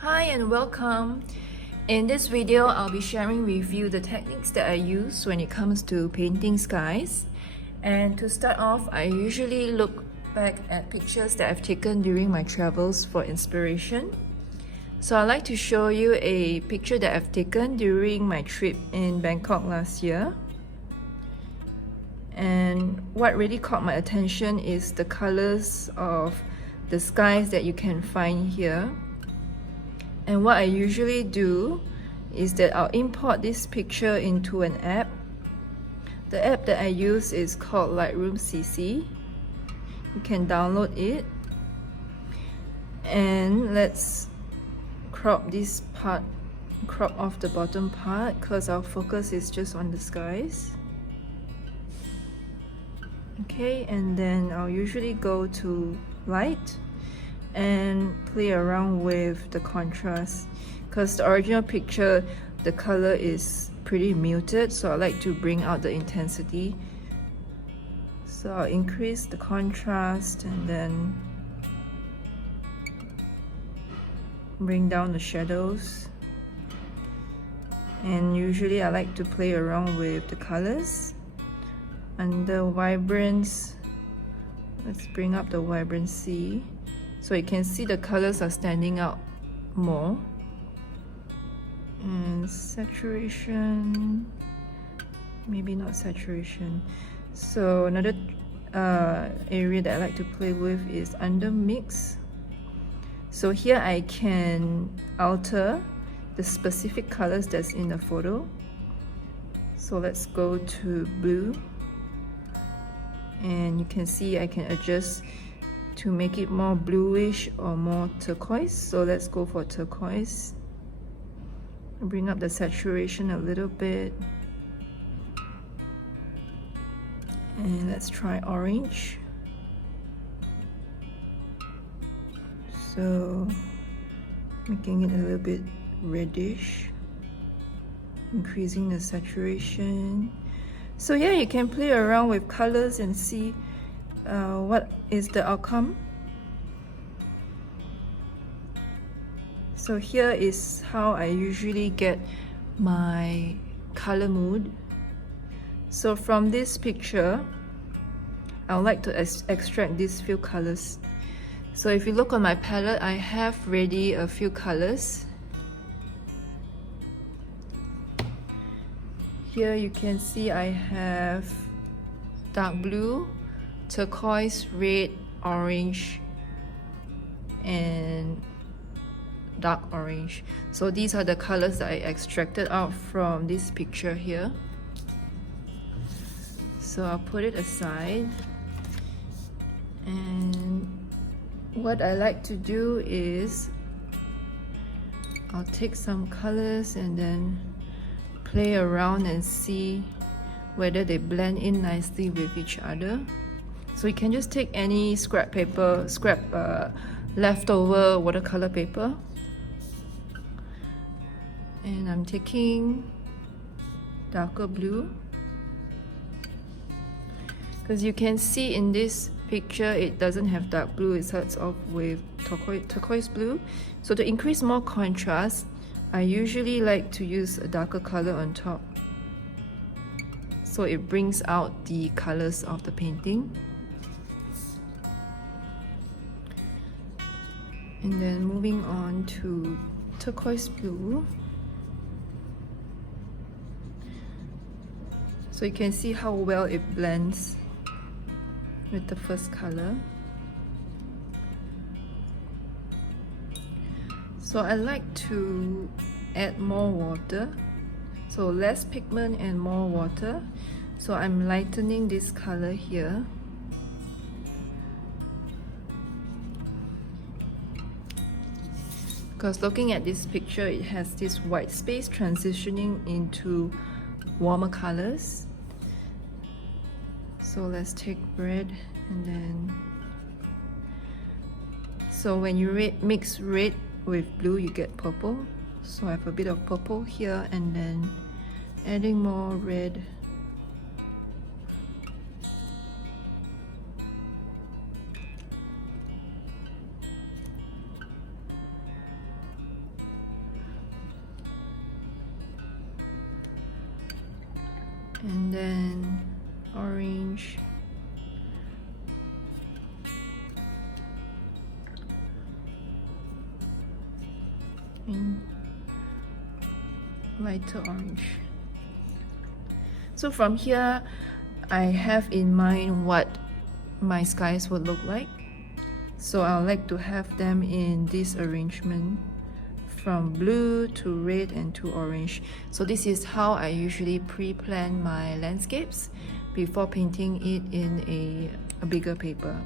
Hi and welcome. In this video, I'll be sharing with you the techniques that I use when it comes to painting skies. And to start off, I usually look back at pictures that I've taken during my travels for inspiration. So I'd like to show you a picture that I've taken during my trip in Bangkok last year. And what really caught my attention is the colors of the skies that you can find here. And what I usually do is that I'll import this picture into an app. The app that I use is called Lightroom CC. You can download it. And let's crop this part, crop off the bottom part, because our focus is just on the skies. Okay, and then I'll usually go to light and play around with the contrast, because the original picture the color is pretty muted, so I like to bring out the intensity. So I'll increase the contrast and then bring down the shadows. And usually I like to play around with the colors. Under vibrance, let's bring up the vibrancy so you can see the colors are standing out more. And saturation, maybe not saturation. So another area that I like to play with is under mix. So here I can alter the specific colors that's in the photo. So let's go to blue. And you can see I can adjust to make it more bluish or more turquoise. So let's go for turquoise. Bring up the saturation a little bit. And let's try orange. So making it a little bit reddish. Increasing the saturation. So yeah, you can play around with colors and see what is the outcome. So here is how I usually get my color mood. So from this picture, I would like to extract these few colors. So if you look on my palette, I have ready a few colors. Here you can see I have dark blue, turquoise, red, orange, and dark orange. So these are the colors that I extracted out from this picture here. So I'll put it aside. And what I like to do is I'll take some colors and then play around and see whether they blend in nicely with each other. So you can just take any scrap paper, leftover watercolor paper. And I'm taking darker blue. Because you can see in this picture it doesn't have dark blue, it starts off with turquoise blue. So to increase more contrast, I usually like to use a darker color on top, so it brings out the colors of the painting. And then moving on to turquoise blue. So you can see how well it blends with the first color. So I like to add more water, so less pigment and more water. So I'm lightening this color here. Because looking at this picture, it has this white space transitioning into warmer colors. So let's take red and then, so when you mix red with blue, you get purple. So I have a bit of purple here and then adding more red. and then orange, and lighter orange. So from here, I have in mind what my skies would look like. So I would like to have them in this arrangement, from blue to red and to orange. So this is how I usually pre-plan my landscapes before painting it in a bigger paper.